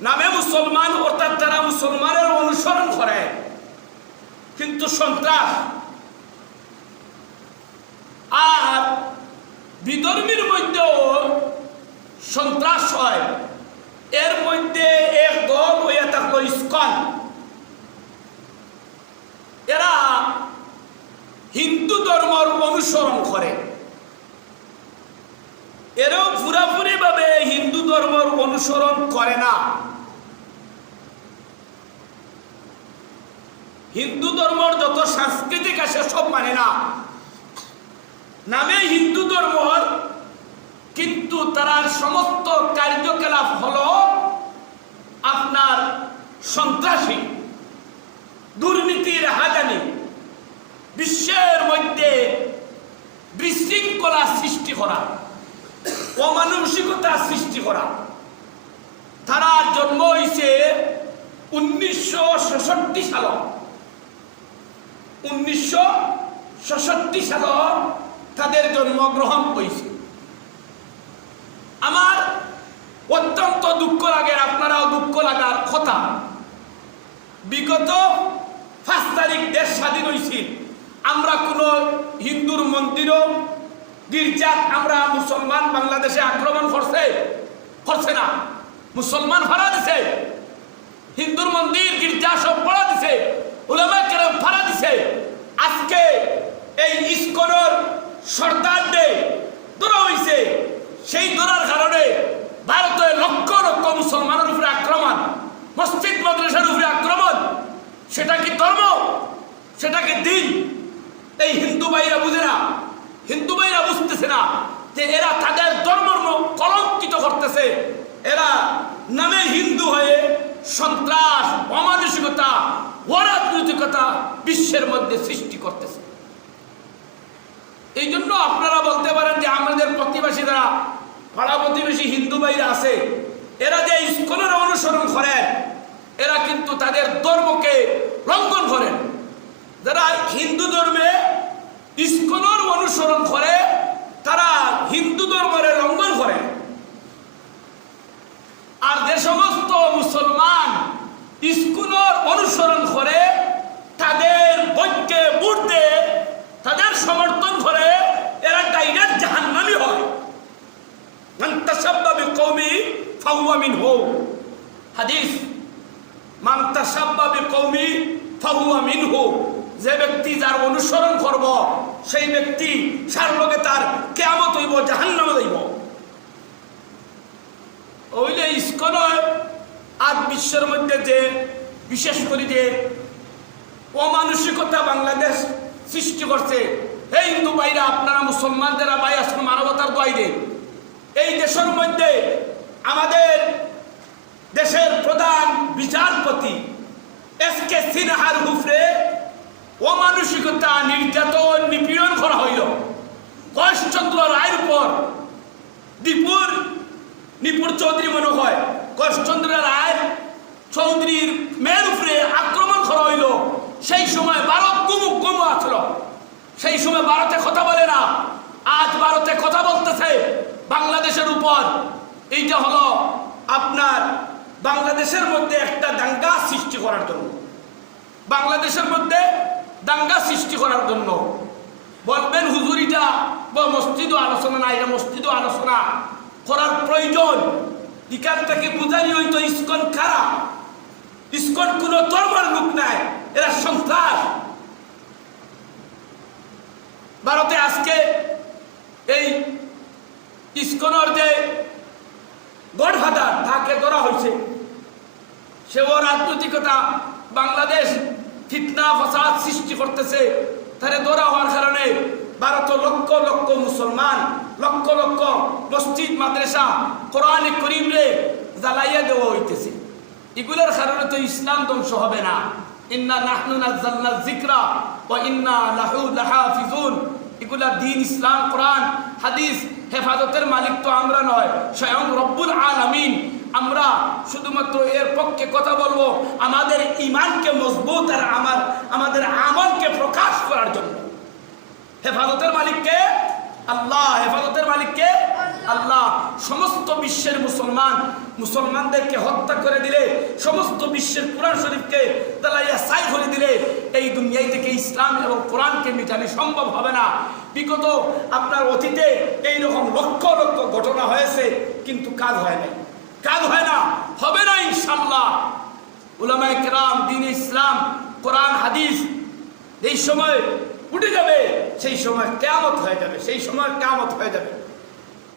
নামে মুসলমান, অর্থাৎ তারা মুসলমানের অনুসরণ করে। কিন্তু সন্ত্রাস আর বিধর্মীর মধ্যেও সন্ত্রাস হয়। এর মধ্যে এক দল হইয়া থাকল ইস্কন। এরা হিন্দু ধর্মর অনুসরণ করে। এরাও পুরাপুরি ভাবে হিন্দু ধর্মর অনুসরণ করে না। হিন্দু ধর্মর যত সাংস্কৃতিক আছে, সব মানে না। নামে হিন্দু ধর্মর কিন্তু তারা সমস্ত কার্যকলাপ হল আপনার সন্ত্রাসী, দুর্নীতির হাজানি বিশ্বের মধ্যে বিশৃঙ্খলা সৃষ্টি করা, অমানসিকতা সৃষ্টি করা। তারা জন্ম হয়েছে উনিশশো ছেষট্টি সাল। উনিশশো ছেষট্টি সাল তাদের জন্মগ্রহণ হয়েছে। আমার অত্যন্ত দুঃখ লাগে, আপনারাও দুঃখ লাগার কথা। বিগত পাঁচ তারিখ দেশ স্বাধীন হয়েছিল আমরা কোনো হিন্দুর মন্দিরও গির্জাত আমরা মুসলমান বাংলাদেশে আক্রমণ করছে করছে না। মুসলমান ভাড়া দিছে। হিন্দুর মন্দির গির্জা সব পড়া দিছে। উলামা কেরাম ভাড়া দিছে। আজকে এই ইস্কনের সর্দার ডে ধরা হয়েছে সেই ধরার কারণে ভারতে লক্ষ লক্ষ মুসলমানের উপরে আক্রমণ, মসজিদ, মাদ্রাসার উপরে আক্রমণ। সেটা কি ধর্ম? সেটা কি দিন? এই হিন্দু ভাইরা বুঝে না। হিন্দু ভাইরা বুঝতেছে না যে এরা তাদের ধর্ম কলঙ্কিত করতেছে। এরা নামে হিন্দু হয়ে সন্ত্রাস, অমানসিকতা অরাজনৈতিকতা বিশ্বের মধ্যে সৃষ্টি করতেছে। এই জন্য আপনারা বলতে পারেন যে আমাদের প্রতিবেশী যারা পাড়া প্রতিবেশী হিন্দু ভাইরা আছে, এরা যে স্কুলের অনুসরণ করেন, এরা কিন্তু তাদের ধর্মকে লঙ্ঘন করেন যারা হিন্দু ধর্মে ইস্কনের অনুসরণ করে তারা হিন্দু ধর্মের লঙ্ঘন করে আর যে সমস্ত মুসলমান ইস্কুনের অনুসরণ করে তাদের বৈক্যে বুঝতে তাদের সমর্থন করে এরা ডাইরেক্ট জাহান্নামি হয় মান তাসাব্বা বিকওমি ফাহুয়া হাদিস ফাহুয়া যে ব্যক্তি যার অনুসরণ করব, সেই ব্যক্তি সার লগে তার কেয়ামত হইব ওইলে ইস্কন আজ বিশ্বের মধ্যে যে, বিশেষ করে যে অমানসিকতা বাংলাদেশ সৃষ্টি করছে এই হিন্দু ভাইরা, আপনারা মুসলমানদের ভাই আসলে মানবতার দোয়াই দেন। এই দেশের মধ্যে আমাদের দেশের প্রধান বিচারপতি এস কে সিনহার হুফরে অমানসিকতা নির্যাতন নিপীড়ন করা হইল। কয়েশচন্দ্র রায়ের উপর দীপুর নিপুর চৌধুরী মনে হয়, কয়েশচন্দ্র রায় চৌধুরীর মেয়ের উপরে আক্রমণ করা হইল। সেই সময় ভারত কুমুক কুমু আসলো সেই সময় ভারতে কথা বলে না। আজ ভারতে কথা বলতেছে বাংলাদেশের উপর। এইটা হলো আপনার বাংলাদেশের মধ্যে একটা দাঙ্গা সৃষ্টি করার জন্য। বাংলাদেশের মধ্যে দাঙ্গা সৃষ্টি করার জন্য। বলবেন হুজুরিটা বা মসজিদও আলোচনা না, এটা মসজিদও আলোচনা। করার প্রয়োজন। এখান থেকে বুঝানি হইতো ইস্কন খারাপ ইস্কন কোন ধর্মের লোক নাই এরা সন্ত্রাস ভারতে আজকে এই ইস্কনের যে গডফাদার তাকে ধরা হয়েছে। সেও রাজনৈতিকতা, বাংলাদেশ ফিতনা, ফসাদ সৃষ্টি করতেছে। তারে ধরা হওয়ার কারণে ভারত লক্ষ লক্ষ মুসলমান, লক্ষ লক্ষ মসজিদ, মাদ্রাসা, কোরআনে করিমরে জ্বালাইয়া দেওয়া হইতেছে। এগুলোর কারণে তো ইসলাম ধ্বংস হবে না। ইন্না নাহনু নাজ্জালনা যিকরা ওয়া ইন্না লাহু লাহাফিজুন। এগুলা দিন, ইসলাম, কোরআন, হাদিস, হেফাজতের মালিক তো আমরা নয়, স্বয়ং রব্বুল আলামিন। আমরা শুধুমাত্র এর পক্ষে কথা বলব, আমাদের ইমানকে মজবুত আর আমার, আমাদের আমলকে প্রকাশ করার জন্য। হেফাজতের মালিককে, আল্লাহ হেফাজতের মালিককে সমস্ত বিশ্বের মুসলমান মুসলমানদেরকে হত্যা করে দিলে, সমস্ত বিশ্বের কোরআন শরীফকে তালাইয়া সাই করে দিলে, এই দুনিয়ায় থেকে ইসলাম এবং কোরআনকে মিটানো সম্ভব হবে না। বিগত আপনার অতীতে এইরকম লক্ষ লক্ষ ঘটনা হয়েছে, কিন্তু কাজ হয় নাই। কাজ হয় না, হবে না ইনশাল্লাহ উলামায়ে কেরাম, দিন ইসলাম, কোরআন, হাদিস এই সময় উঠে যাবে, সেই সময় কেয়ামত হয়ে যাবে, সেই সময় কেয়ামত হয়ে যাবে।